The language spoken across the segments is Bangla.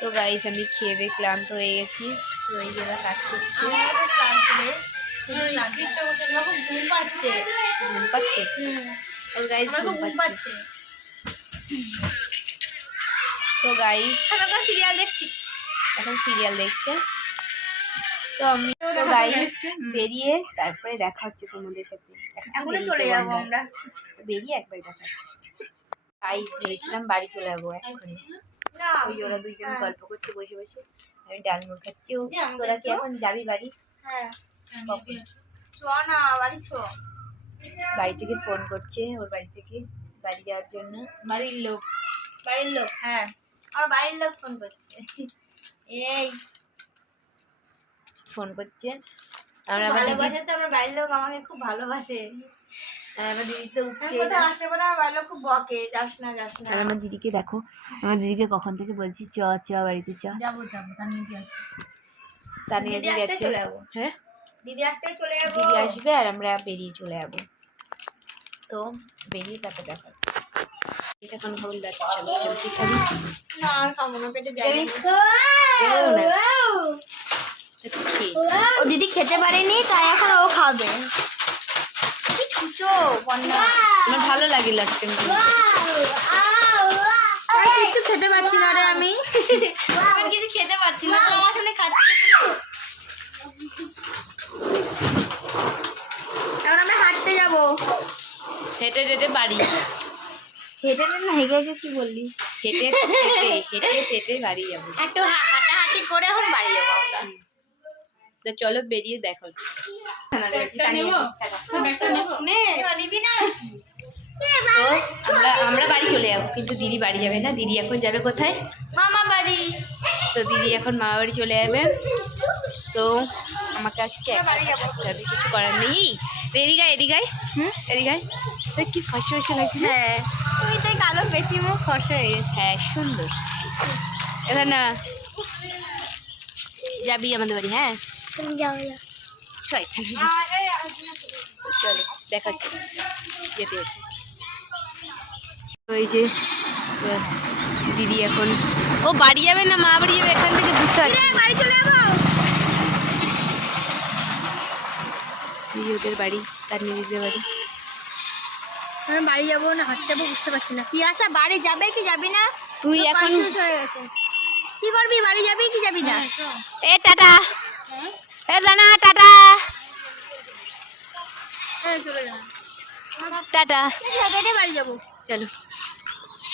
তো গাইস আমি খেয়ে দিয়ে ক্লান্ত হয়ে গেছি, তো এই যারা কাজ করছে ঘুম পাচ্ছে ওর গাইস ঘুম পাচ্ছে। তো গাইস সিরিয়াল দেখছি, এখন সিরিয়াল দেখছে। তো আমি তো গাইস বেরিয়ে তারপরে দেখা হচ্ছে তোমাদের সাথে। এখনই চলে যাবো আমরা, বেরিয়ে একবার দেখা হচ্ছে। গাইস ভেবেছিলাম বাড়ি চলে যাবো এখনই, ওই ওরা দুইজন গল্প করছে বসে বসে, আমি ডালমুড় খাচ্ছি। তোরা কি এখন যাবি বাড়ি? হ্যাঁ চ না বাড়ি চ। বাড়ি থেকে ফোন করছে, ওর বাড়ি থেকে বাড়ি যাওয়ার জন্য। বাড়ির লোক হ্যাঁ আমার বাড়ির লোক ফোন করছে, এই ফোন করছে। আমরা ভালোবাসে তো, আমার বাড়ির লোক আমাকে খুব ভালোবাসে। আমার দিদি তো উঠছে, কোথাও আসতে পারে আমার বাড়ির লোক খুব বকে, যাস না। আর আমার দিদিকে দেখো, আমার দিদিকে কখন থেকে বলছি চ চ বাড়িতে চ। যাবো তার নিয়ে কি তা নিয়ে গেছে। চলে যাবো, হ্যাঁ দিদি আসতে চলে যাবো, দিদি আসবে আর আমরা বেরিয়ে চলে যাবো। তো বেরিয়ে তারপর দেখা এখন হল চলতে খাবি না আর খাবো না, পেটে যাই ও দিদি খেতে পারেনি তাই এখন ও খাবে। কি ছুচো বন্যা, আমার ভালো লাগে লাস্ট টাইম। কিছু খেতে পারছি না রে আমি, কিছু খেতে পারছি না, আমার সামনে খাচ্ছি। এখন আমরা হাঁটতে যাবো, হেঁটে হেঁটে বাড়ি, হেঁটে না হেঁটে কি বললি, হেঁটে হেঁটে হেঁটে বাড়ি যাবো। একটু হাঁটাহাঁটি করে এখন বাড়ি যাবো আমরা। তো চলো বেরিয়ে দেখো। তো আমরা বাড়ি চলে যাবো, কিন্তু দিদি বাড়ি যাবে না। দিদি এখন যাবে কোথায়? মামা বাড়ি। তো দিদি এখন মামা বাড়ি চলে যাবে। তো আমাকে আজকে একা থাকতে হবে, কিছু করার নেই। এদিকায় এদিকায় তো কি ফসে ফসে লাগছে। হ্যাঁ তুমি তো কালো পেঁচি মুখ ফর্সা হয়ে গেছে। হ্যাঁ সুন্দর। এটা না যাবি আমাদের বাড়ি? হ্যাঁ তুমি যাও চলো দেখাচ্ছি যেতে যেতে। ওই যে দিদি এখন ও বাড়ি যাবে না মা বাড়ি যাবে এখান থেকে বুঝতে পারছি। বাড়ি চলে যাবো, দিদি ওদের বাড়ি, তার দিদিদের বাড়ি। আমরা বাড়ি যাবো না হাঁটতে যাবো বুঝতে পারছি না। পিয়াসা বাড়ি যাবে কি যাবি না? তুই এখন হয়ে গেছে, কি করবি? বাড়ি যাবি কি যাবি না? এ টাটা, এ জানা টাটা, হ্যাঁ চলে যা, টাটা। হেঁটে বাড়ি যাবো, চলো।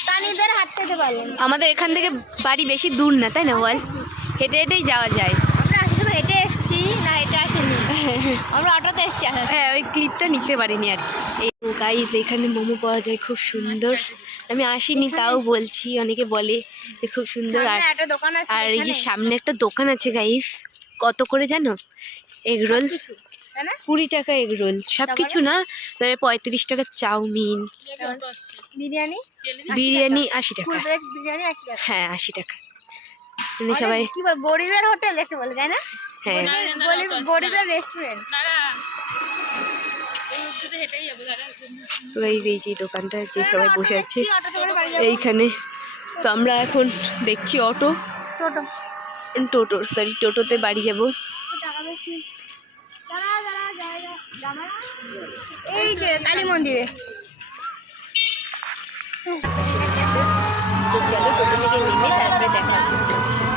তানিদের হাঁটতে যেতে পারলেন। আমাদের এখান থেকে বাড়ি বেশি দূর না, তাই না বল? হেঁটে হেঁটেই যাওয়া যায়। আমরা আসলে হেঁটে এসছি না, হেঁটে আসেনি, আমরা অটোতে এসছি। হ্যাঁ ওই ক্লিপটা নিতে পারিনি আর কি। এই গাইস এখানে মোমো পাওয়া যায় খুব সুন্দর, আমি আসিনি তাও বলছি, অনেকে বলে যে খুব সুন্দর। আর একটা দোকান আছে, আর এই যে সামনে একটা দোকান আছে গাইস, কত করে জানো? এগরোল 20 টাকা, এগরোল সব কিছু না, 35 টাকা চাউমিন, বিরিয়ানি 80 টাকা। বিরিয়ানি 80 টাকা, হ্যাঁ 80 টাকা। মানে সবাই কি বল গরিবের হোটেল দেখতে বলে, তাই না? হ্যাঁ গরিবের রেস্টুরেন্ট। তো এই যে দোকানটা যে সবাই বসে আছে এইখানে। তো আমরা এখন দেখছি টোটোতে বাড়ি যাব। এই যে কালী মন্দিরে। তো চলো টোটো থেকে নেমে তারপরে দেখা হচ্ছে।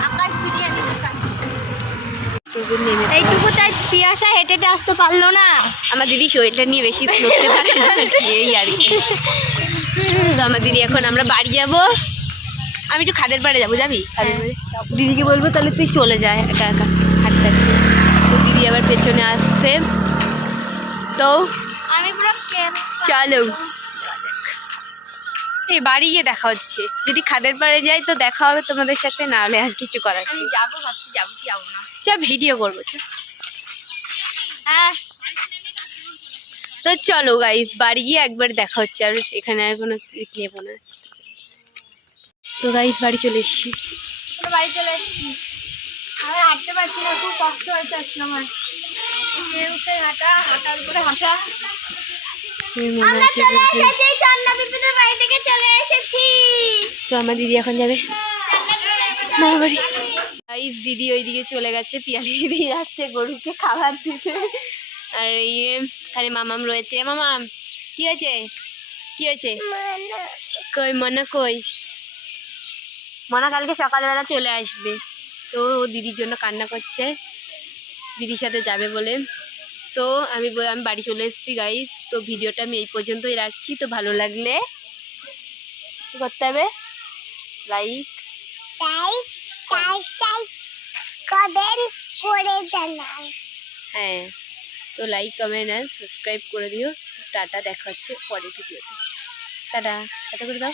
আকাশ বিরিয়ানি দোকান। নেমে এইটুকু তাই পিয়াসা হেঁটে আসতে পারলো না। আমার দিদি শরীরটা নিয়ে বেশি নড়তে পারে না আর কি, এই আর কি। তো আমার দিদি এখন আমরা বাড়ি যাব। আমি একটু খাদের পাড়ে যাবো, যাবি? খাদের পাড়ে দিদিকে বলবো তাহলে তুই চলে যায় একা একা হাঁটতে হাঁটতে। তো দিদি আবার পেছনে আসছে, তো আমি পুরো চলো এই বাড়ি গিয়ে দেখা হচ্ছে। যদি খাদের পাড়ে যাই তো দেখা হবে তোমাদের সাথে, না হলে আর কিছু করার। আমি যাবো ভাবছি, যাবো কি যাবো না। যা ভিডিও করবো। হ্যাঁ তো চলো গাইস বাড়ি গিয়ে একবার দেখা হচ্ছে, আর এখানে আর কোনো ক্লিপ নেবো না। তো গাইস বাড়ি চলে এসেছি, বাড়ি চলে এসেছি। আমি হাঁটতে পারছি না, খুব কষ্ট হয়েছে আজকে আমার। হাঁটার উপরে হাঁটা। আমরা চলে এসেছি, চান্না পিপিদের বাড়ি থেকে চলে এসেছি। তো আমার দিদি এখন যাবে। মামা বাড়ি। দিদি ওইদিকে চলে গেছে, পিয়ালি দিদি যাচ্ছে গরুকে খাবার দিতে। আর এই খালি মামাম রয়েছে। মামাম কি হয়েছে, কি হয়েছে? কই মনা, কই মনা? কালকে সকালবেলা চলে আসবে, তো ও দিদির জন্য কান্না করছে, দিদির সাথে যাবে বলে। তো আমি বাড়ি চলে এসেছি গাইস। তো ভিডিওটা আমি এই পর্যন্তই রাখছি। তো ভালো লাগলে কি করতে হবে? লাইক কমেন্ট করে জানাও। হ্যাঁ, তো লাইক কমেন্ট আর সাবস্ক্রাইব করে দিও। টাটা, দেখা হচ্ছে পরের ভিডিওতে। টাটা, টাটা করে দাও।